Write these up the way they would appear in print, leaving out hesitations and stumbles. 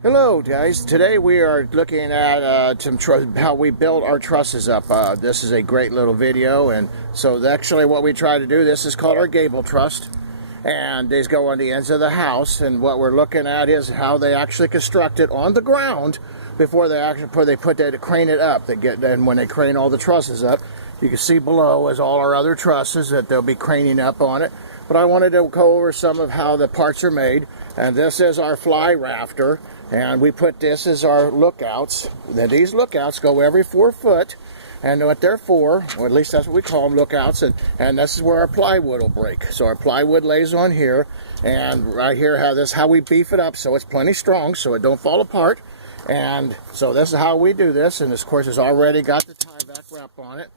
Hello guys, today we are looking at how we build our trusses up. This is a great little video, and so actually what we try to do, this is called our gable truss, and these go on the ends of the house, and what we're looking at is how they actually construct it on the ground before they crane it up. And when they crane all the trusses up, you can see below is all our other trusses that they'll be craning up on it. But I wanted to go over some of how the parts are made, and this is our fly rafter. And we put this as our lookouts. Now, these lookouts go every 4 foot, and what they're for, or at least that's what we call them, lookouts, and this is where our plywood will break. So our plywood lays on here, and right here how we beef it up so it's plenty strong so it don't fall apart. And so this is how we do this, and this, of course, has already got the tie-back wrap on it.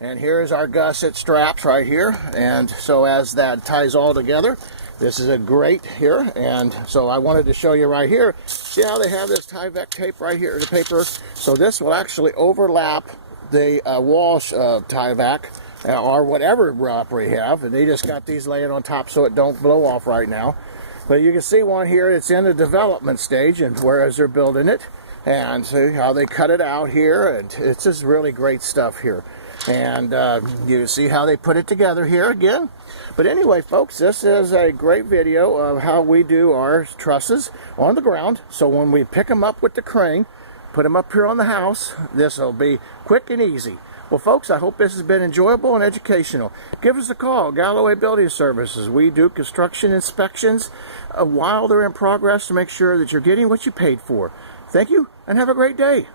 And here's our gusset straps right here, and so as that ties all together, this is a grate here, and so I wanted to show you right here. See how they have this tie-back tape right here, the paper? So this will actually overlap the wall tie-back or whatever wrap we have, and they just got these laying on top so it don't blow off right now. But you can see one here, it's in the development stage, and whereas they're building it, and see how they cut it out here, and it's just really great stuff here. And you see how they put it together here again. But anyway, folks, this is a great video of how we do our trusses on the ground. So when we pick them up with the crane, put them up here on the house, this will be quick and easy. Well, folks, I hope this has been enjoyable and educational. Give us a call, Galloway Building Services. We do construction inspections while they're in progress to make sure that you're getting what you paid for. Thank you, and have a great day.